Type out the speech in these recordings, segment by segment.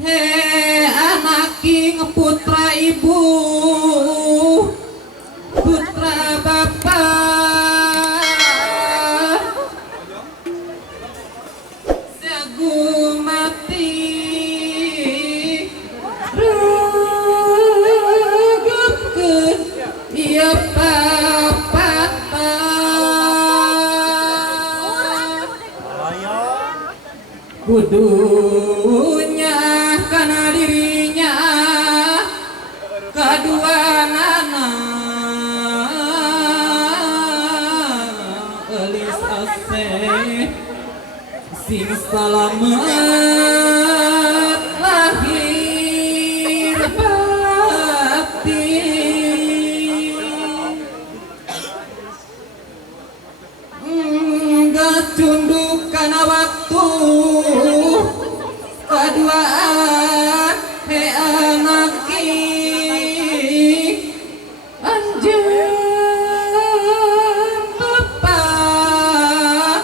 He anak king putra ibu putra bapak sagu mati regepkeun ieu papata kudunya kana dirinya kadua nana elis ase sing salamet lahir batin cunduk kana waktu kaduaan he anak anjeun tepat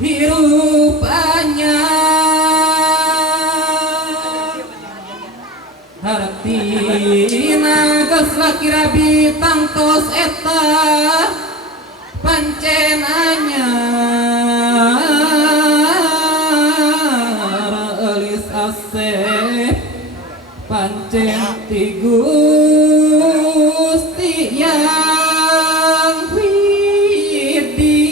hirup anyar hartina geus lakirabi tangtos eta pancen anyar elis ase pancen ti Gusti yang widi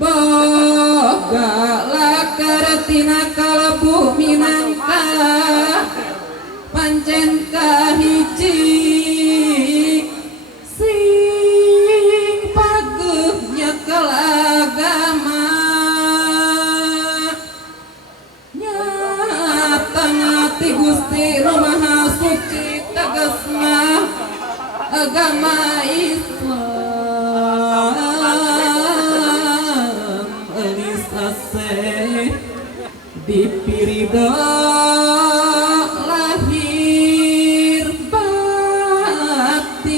boga lakartina kalebu minangka pancen kahiji sing pageuh nyekel agama nyata-nyati Gusti Nu Maha Suci tegasna agama Islam elis ase dipirida lahir batin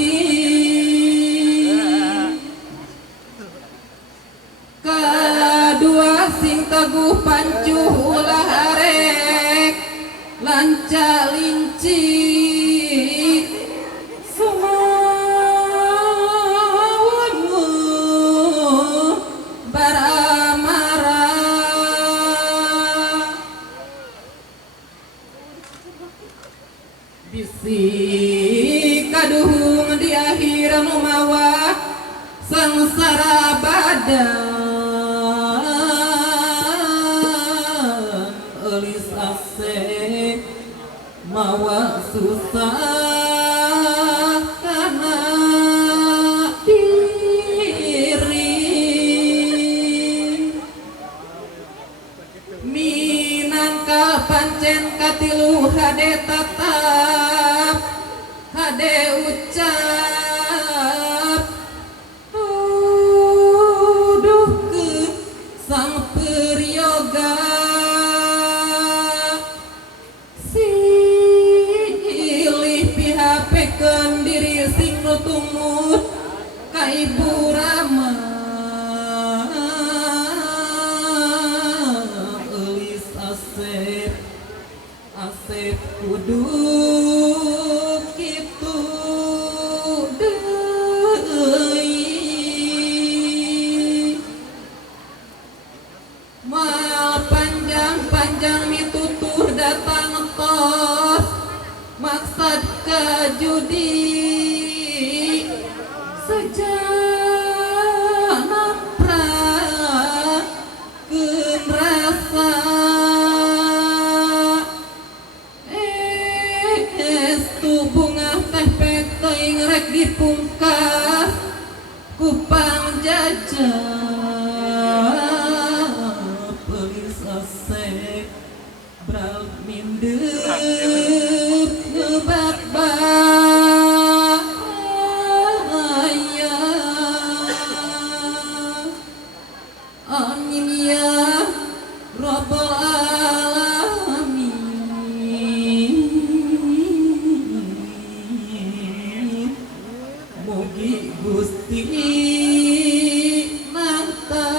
kadua sing teguh pancuh ulah arek lanca linci sumaweunmu baramara bisi kaduhung di akhir nu mawa sangsara badan elis ase mawa susah kana diri minangka pancen katilu hade tatap hade ucap duhkeun sang peryoga silih pihapekeun diri sing nu tumut ka Ibu Rama elis asep kudu kitu deui mal panjang-panjang mitutur datang tos maksud ke judi sejanam prakeun rasa estu bunga teh peteuing rek dipungkas ku pangjajah elis ase bral mindeup ngebat bahaya amin ya rabbal alamin mugi Gusti mantan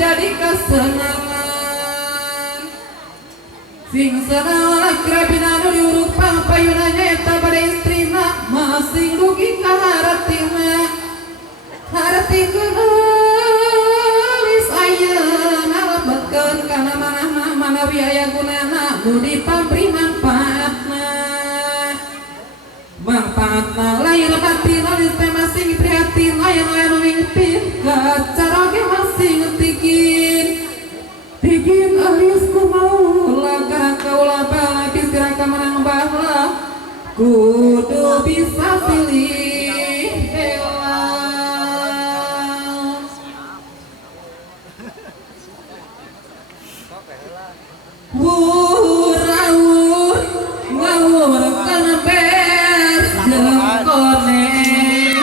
jadi kesenangan sing senang kerabina nu diuruk payunanya eta pada istrina masing dugi ka haratina geus ayeuna lebetkeun kana manahna manawi aya gunana nu dipabri manfaatna lain batin olis teh masing prihatin lain anu mingpin kacara ge masing tikin alis kumaula karang kaula bala kisira ka menang bala kudu bisa pilih bela wurawur ngawur kana bes jeung koneng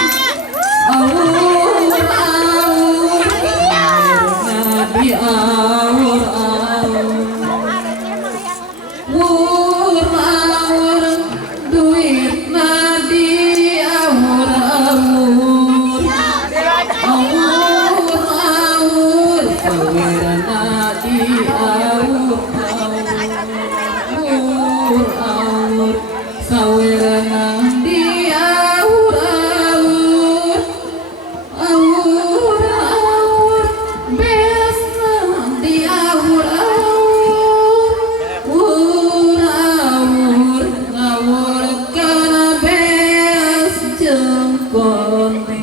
awur nabi awur awur duit nadi awur sawira nadi awur sawira nadi awur bes nadi awur ngawur kana bes jeung koneng